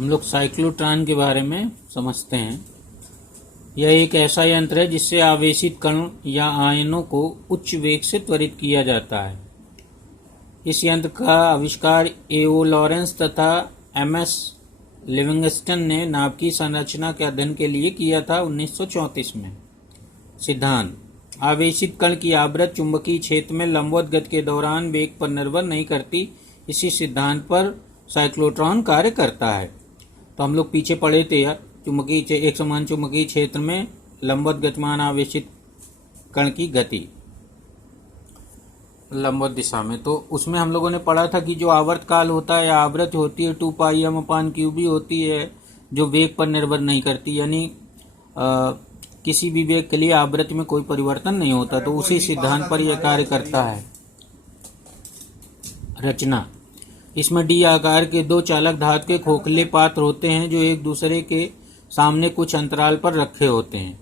हम लोग साइक्लोट्रॉन के बारे में समझते हैं। यह एक ऐसा यंत्र है जिससे आवेशित कण या आयनों को उच्च वेग से त्वरित किया जाता है। इस यंत्र का आविष्कार A.O. लॉरेंस तथा M.S. लिविंगस्टन ने नाभ की संरचना के अध्ययन के लिए किया था 1934 में। सिद्धांत: आवेशित कण की आवृत्ति चुंबकीय क्षेत्र में लंबवत गति के दौरान वेग पर निर्भर नहीं करती। इसी सिद्धांत पर साइक्लोट्रॉन कार्य करता है। तो हम लोग पीछे पढ़े थे यार, एक समान चुंबकीय क्षेत्र में लंबवत गतिमान आवेशित कण की गति लंबवत दिशा में। तो उसमें हम लोगों ने पढ़ा था कि जो आवर्तकाल होता है या आवृत्ति होती है 2πm/क्यूब होती है, जो वेग पर निर्भर नहीं करती, यानी किसी भी वेग के लिए आवृत्ति में कोई परिवर्तन नहीं होता। तो उसी सिद्धांत पर यह कार्य करता है। रचना: इसमें डी आकार के दो चालक धातु के खोखले पात्र होते हैं जो एक दूसरे के सामने कुछ अंतराल पर रखे होते हैं।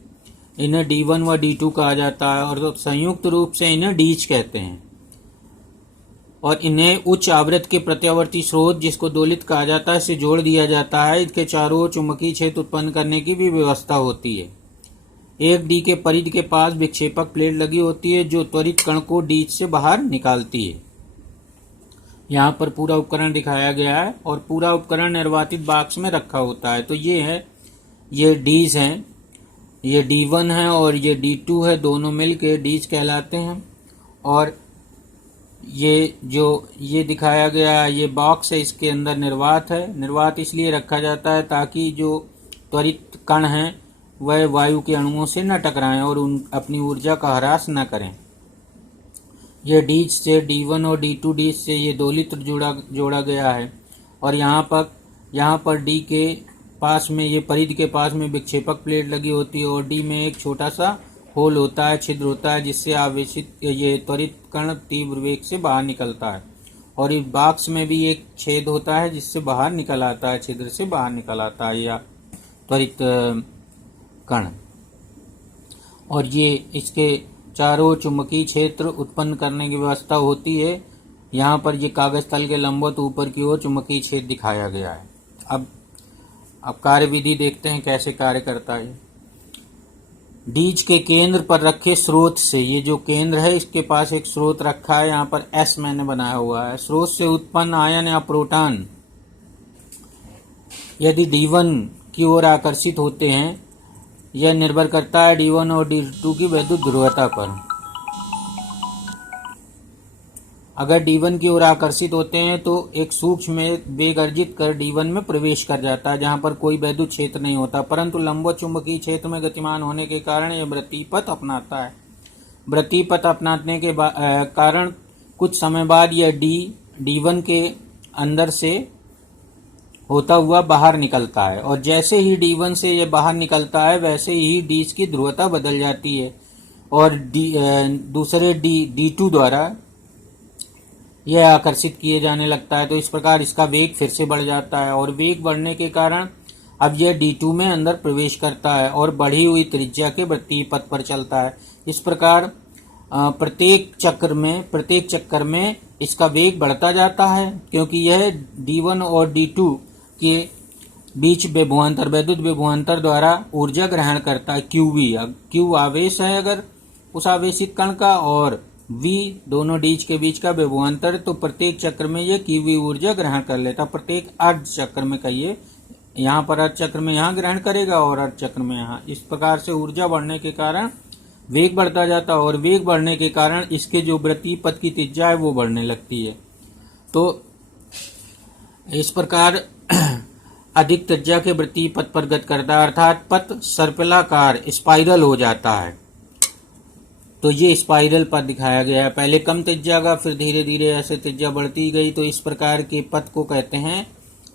इन्हें D1 व D2 कहा जाता है और संयुक्त रूप से इन्हें डीज कहते हैं। और इन्हें उच्च आवृत्ति के प्रत्यावर्ती स्रोत, जिसको दोलित कहा जाता है, से जोड़ दिया जाता है। इसके चारों ओर चुंबकीय क्षेत्र उत्पन्न करने की भी व्यवस्था होती है। एक डी के परिधि के पास विक्षेपक प्लेट लगी होती है जो त्वरित कण को डीज से बाहर निकालती है। यहाँ पर पूरा उपकरण दिखाया गया है और पूरा उपकरण निर्वातित बॉक्स में रखा होता है। तो ये डीज हैं, ये D1 है और ये D2 है, दोनों मिल के डीज कहलाते हैं। और ये दिखाया गया ये बॉक्स है, इसके अंदर निर्वात है। निर्वात इसलिए रखा जाता है ताकि जो त्वरित कण हैं वह वायु के अणुओं से न टकराएं और अपनी ऊर्जा का ह्रास न करें। यह डीज से D1 और D2 डीज से ये दोलित जोड़ा गया है। और यहाँ पर डी के पास में, ये परिधि के पास में विक्षेपक प्लेट लगी होती है और डी में एक छोटा सा होल होता है, छिद्र होता है, जिससे आवेशित ये त्वरित कण तीव्र वेग से बाहर निकलता है। और इस बॉक्स में भी एक छेद होता है जिससे बाहर निकल आता है, छिद्र से बाहर निकल आता है या त्वरित कण। और ये इसके चारों चुंबकीय क्षेत्र उत्पन्न करने की व्यवस्था होती है। यहाँ पर ये कागज तल के लंबवत ऊपर की ओर चुंबकीय क्षेत्र दिखाया गया है। अब कार्य विधि देखते हैं कैसे कार्य करता है। डीज के केंद्र पर रखे स्रोत से, ये जो केंद्र है इसके पास एक स्रोत रखा है, यहाँ पर S मैंने बनाया हुआ है। स्रोत से उत्पन्न आयन या प्रोटॉन यदि D1 की ओर आकर्षित होते हैं, यह निर्भर करता है D1 और D2 की वैद्युत ध्रुवता पर। अगर D1 की ओर आकर्षित होते हैं तो एक सूक्ष्म वेग अर्जित कर D1 में प्रवेश कर जाता है, जहां पर कोई वैद्युत क्षेत्र नहीं होता, परंतु लंबवत चुंबकीय क्षेत्र में गतिमान होने के कारण यह वृत्तीय पथ अपनाता है। वृत्तीय पथ अपनाने के कारण कुछ समय बाद यह D1 के अंदर से होता हुआ बाहर निकलता है। और जैसे ही D1 से यह बाहर निकलता है वैसे ही डीज की ध्रुवता बदल जाती है और दूसरे D2 द्वारा यह आकर्षित किए जाने लगता है। तो इस प्रकार इसका वेग फिर से बढ़ जाता है और वेग बढ़ने के कारण अब यह D2 में अंदर प्रवेश करता है और बढ़ी हुई त्रिज्या के वृत्तीय पथ पर चलता है। इस प्रकार प्रत्येक चक्कर में इसका वेग बढ़ता जाता है, क्योंकि यह D1 और D2 के बीच वैद्युत विभवांतर द्वारा ऊर्जा ग्रहण करता है। Q आवेश है अगर उस आवेशित कण का, और V दोनों डीज के बीच का विभवांतर, तो प्रत्येक चक्र में यह QV ऊर्जा ग्रहण कर लेता। प्रत्येक अर्ध चक्र में कहिए, यहाँ पर अर्ध चक्र में यहाँ ग्रहण करेगा और अर्ध चक्र में यहाँ। इस प्रकार से ऊर्जा बढ़ने के कारण वेग बढ़ता जाता है और वेग बढ़ने के कारण इसके जो वृत्तीय पथ की त्रिज्या है वो बढ़ने लगती है। तो इस प्रकार अधिक त्रिज्या के वृत्तीय पथ पर गति करता है, अर्थात पथ सर्पिलाकार स्पाइरल हो जाता है। तो ये स्पाइरल पथ दिखाया गया है। पहले कम त्रिज्या का, फिर धीरे धीरे ऐसे त्रिज्या बढ़ती गई, तो इस प्रकार के पथ को कहते हैं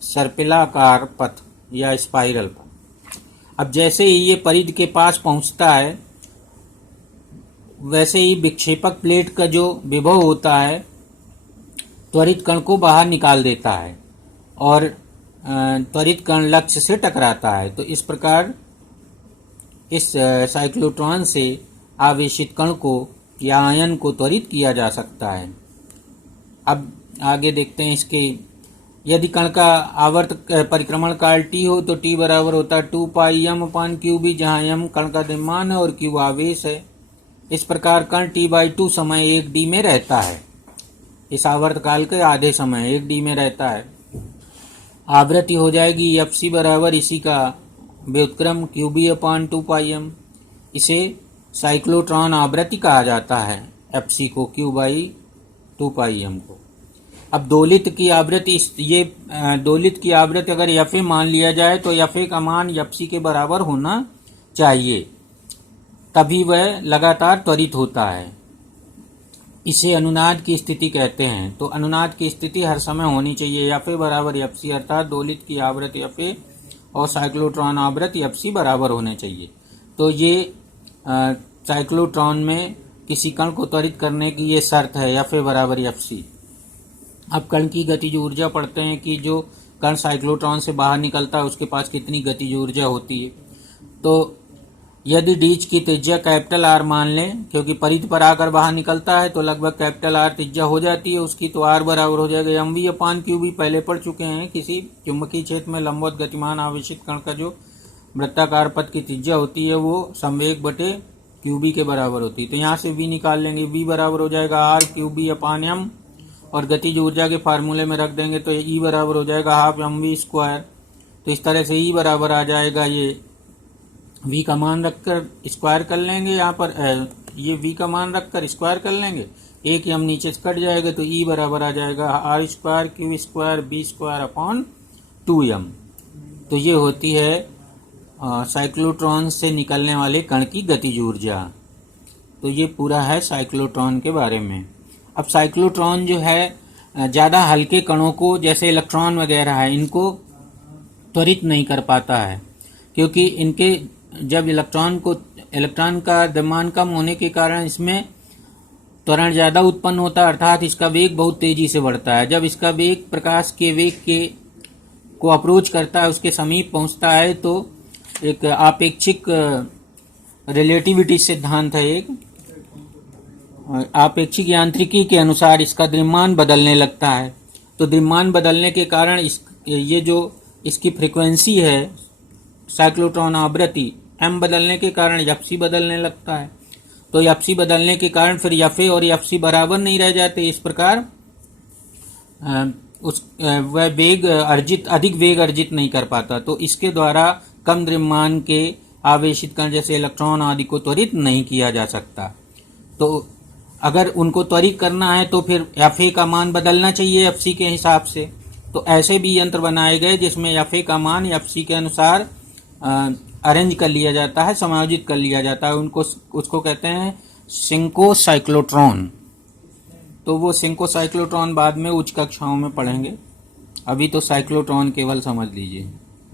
सर्पिलाकार पथ या स्पाइरल पथ। अब जैसे ही ये परिधि के पास पहुंचता है वैसे ही विक्षेपक प्लेट का जो विभव होता है त्वरित कण को बाहर निकाल देता है और त्वरित कण लक्ष्य से टकराता है। तो इस प्रकार इस साइक्लोट्रॉन से आवेशित कण को या आयन को त्वरित किया जा सकता है। अब आगे देखते हैं इसके यदि कण का आवर्त परिक्रमण काल t हो तो t बराबर होता है 2 पाई m अपान क्यू बी, जहाँ m कण का द्रव्यमान है और q आवेश है। इस प्रकार कण t/2 समय 1d में रहता है। इस आवर्त काल के आधे समय 1d में रहता है। आवृत्ति हो जाएगी fc बराबर इसी का व्युत्क्रम qb अपान 2 पाई m। इसे साइक्लोट्रॉन आवृत्ति कहा जाता है, fc को q/2 पाई m को। अब दोलित की आवृत्ति, ये दोलित की आवृत्ति अगर fa मान लिया जाए तो fa का मान fc के बराबर होना चाहिए, तभी वह लगातार त्वरित होता है। इसे अनुनाद की स्थिति कहते हैं। तो अनुनाद की स्थिति हर समय होनी चाहिए fa बराबर fc, अर्थात दोलित की आवृत्ति fa और साइक्लोट्रॉन आवृत्ति fc बराबर होने चाहिए। तो ये साइक्लोट्रॉन में किसी कण को त्वरित करने की ये शर्त है, fa बराबर fc। अब कण की गतिज ऊर्जा पढ़ते हैं कि जो कण साइक्लोट्रॉन से बाहर निकलता है उसके पास कितनी गतिज ऊर्जा होती है। तो यदि डीच की त्रिज्या कैपिटल आर मान लें, क्योंकि परिध पर आकर बाहर निकलता है तो लगभग कैपिटल आर त्रिज्या हो जाती है उसकी, तो आर बराबर हो जाएगा mv अपान क्यूबी। पहले पढ़ चुके हैं, किसी चुंबकीय क्षेत्र में लंबवत गतिमान आवेशित कण का जो वृत्ताकार पथ की त्रिज्या होती है वो संवेग बटे क्यूबी के बराबर होती है। तो यहाँ से v निकाल लेंगे, v बराबर हो जाएगा आर क्यूबी अपान m, और गतिज ऊर्जा के फार्मूले में रख देंगे तो E बराबर हो जाएगा हाफ mv स्क्वायर। तो इस तरह से E बराबर आ जाएगा, ये v का मान रखकर स्क्वायर कर लेंगे, यहाँ पर ये v का मान रखकर स्क्वायर कर लेंगे, एक m नीचे से कट जाएगा तो E बराबर आ जाएगा R square Q square B square upon 2m। तो ये होती है साइक्लोट्रॉन से निकलने वाले कण की गतिज ऊर्जा। तो ये पूरा है साइक्लोट्रॉन के बारे में। अब साइक्लोट्रॉन जो है ज़्यादा हल्के कणों को, जैसे इलेक्ट्रॉन वगैरह है, इनको त्वरित नहीं कर पाता है, क्योंकि इनके जब इलेक्ट्रॉन का द्रव्यमान कम होने के कारण इसमें त्वरण ज़्यादा उत्पन्न होता है, अर्थात इसका वेग बहुत तेजी से बढ़ता है। जब इसका वेग प्रकाश के वेग को अप्रोच करता है, उसके समीप पहुंचता है, तो एक आपेक्षिक रिलेटिविटी सिद्धांत है, एक आपेक्षिक यांत्रिकी के अनुसार इसका द्रव्यमान बदलने लगता है। तो द्रव्यमान बदलने के कारण ये जो इसकी फ्रीक्वेंसी है साइक्लोट्रॉन आवृत्ति m बदलने के कारण fc बदलने लगता है। तो fc बदलने के कारण फिर fa और fc बराबर नहीं रह जाते। इस प्रकार वह अधिक वेग अर्जित नहीं कर पाता। तो इसके द्वारा कम द्रव्यमान के आवेशित कण जैसे इलेक्ट्रॉन आदि को त्वरित नहीं किया जा सकता। तो अगर उनको त्वरित करना है तो फिर fa का मान बदलना चाहिए fc के हिसाब से। तो ऐसे भी यंत्र बनाए गए जिसमें fa का मान fc के अनुसार अरेंज कर लिया जाता है, समायोजित कर लिया जाता है। उसको कहते हैं सिंकोसाइक्लोट्रॉन। तो वो सिंकोसाइक्लोट्रॉन बाद में उच्च कक्षाओं में पढ़ेंगे, अभी तो साइक्लोट्रॉन केवल समझ लीजिए।